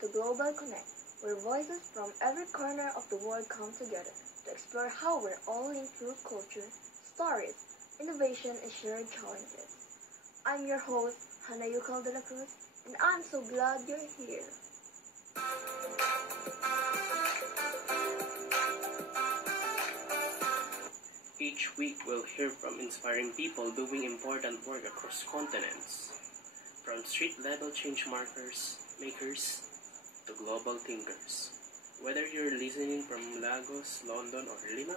to Global Connect, where voices from every corner of the world come together to explore how we're all linked through culture, stories, innovation, and shared challenges. I'm your host, Hannah Yucal de la Cruz, and I'm so glad you're here. Each week we'll hear from inspiring people doing important work across continents, from street-level change makers to global thinkers. Whether you're listening from Lagos, London, or Lima,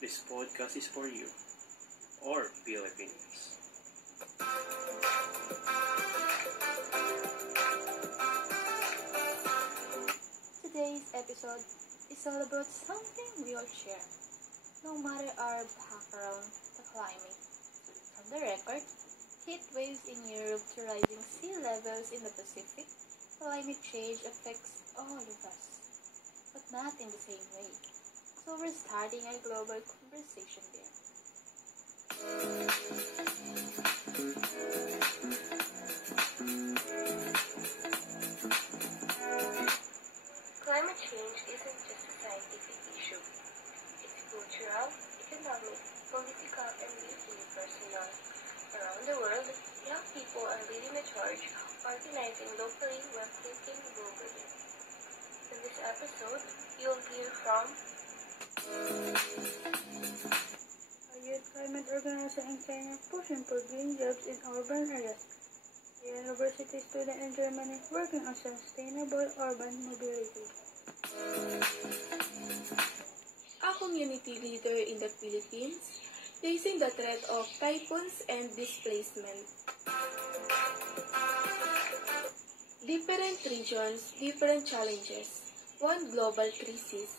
this podcast is for you, or Philippines. Today's episode is all about something we all share, no matter our background, the climate. From the record, heat waves in Europe to rising sea levels in the Pacific, climate change affects all of us, but not in the same way. So we're starting a global conversation there. Climate change isn't just a scientific issue. It's cultural, economic, political, and deeply personal. Around the world, young people are leading the charge, organizing locally while thinking globally. In this episode, you'll hear from a youth climate organizer in Kenya pushing for green jobs in urban areas. A university student in Germany working on sustainable urban mobility. A community leader in the Philippines facing the threat of typhoons and displacement. Different regions, different challenges. One global crisis.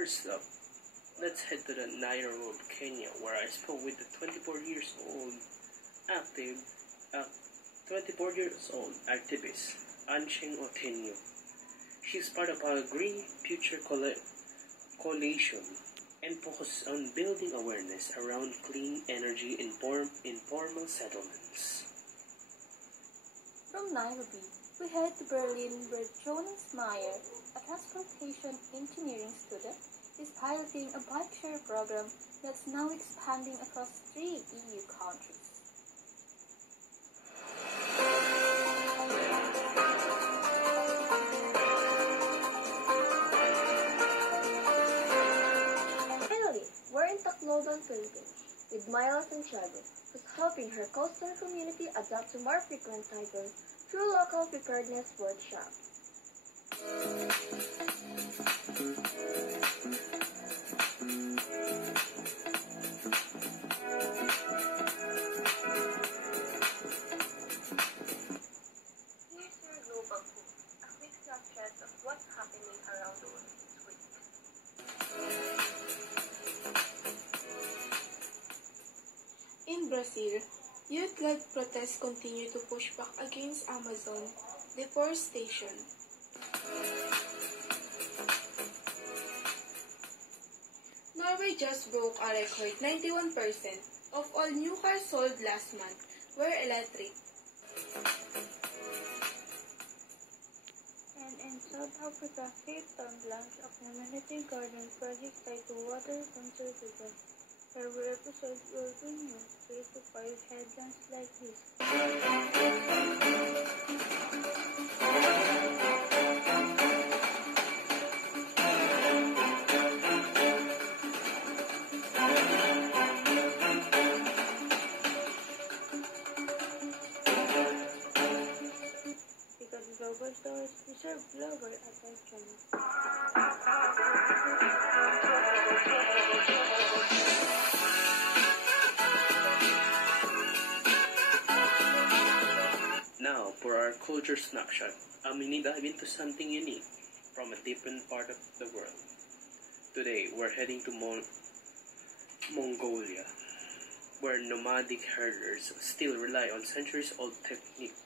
First up, let's head to the Nairobi, Kenya, where I spoke with the 24 years old activist, Ancheng Otenyo. She's part of a Green Future Coalition and focuses on building awareness around clean energy in informal settlements. From Nairobi, we head to Berlin where Jonas Meyer, a transportation engineering student, is piloting a bike share program that's now expanding across 3 EU countries. Finally, we're in Tacloban, Philippines, with Myla Santiago, who's helping her coastal community adapt to more frequent typhoons through local preparedness workshops. Here's your global coup, a quick snapshot of what's happening around the world this week. In Brazil, youth-led protests continue to push back against Amazon deforestation. Norway just broke a record. 91% of all new cars sold last month were electric. And in South Africa, Cape Town launched a community garden project tied to water conservation. Every episode will bring you 3 to 5 headlines like this. Because global stories deserve global attention. now for our culture snapshot, a mini dive into something unique from a different part of the world. Today, we're heading to Mongolia, where nomadic herders still rely on centuries-old technique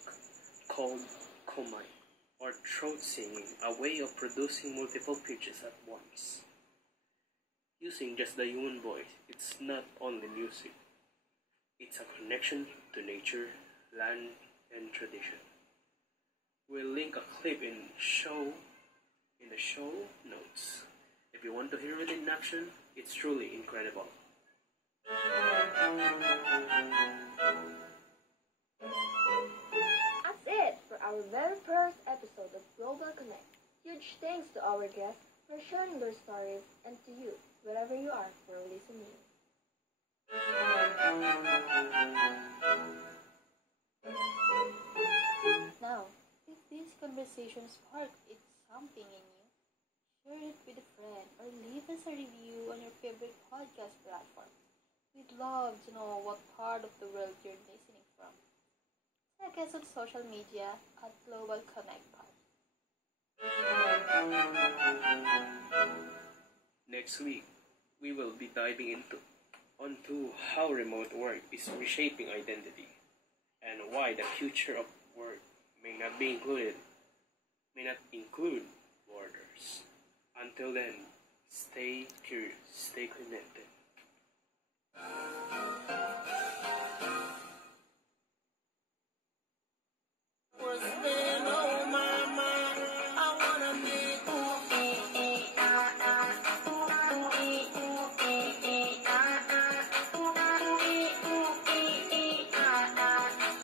called komai, or throat singing, a way of producing multiple pitches at once. Using just the human voice, it's not only music, it's a connection to nature, land, and tradition. We'll link a clip in the show notes. If you want to hear it in action, it's truly incredible. That's it for our very first episode of Global Connect. Huge thanks to our guests for sharing their stories and to you, wherever you are, for listening. Now, if this conversation sparked something in you, share it with a friend or leave us a review on your favorite podcast platform. We'd love to know what part of the world you're listening from. Check us on social media at Global Connect Pod. Next week, we will be diving onto how remote work is reshaping identity and why the future of work may not include borders. Until then, stay curious, stay connected. Was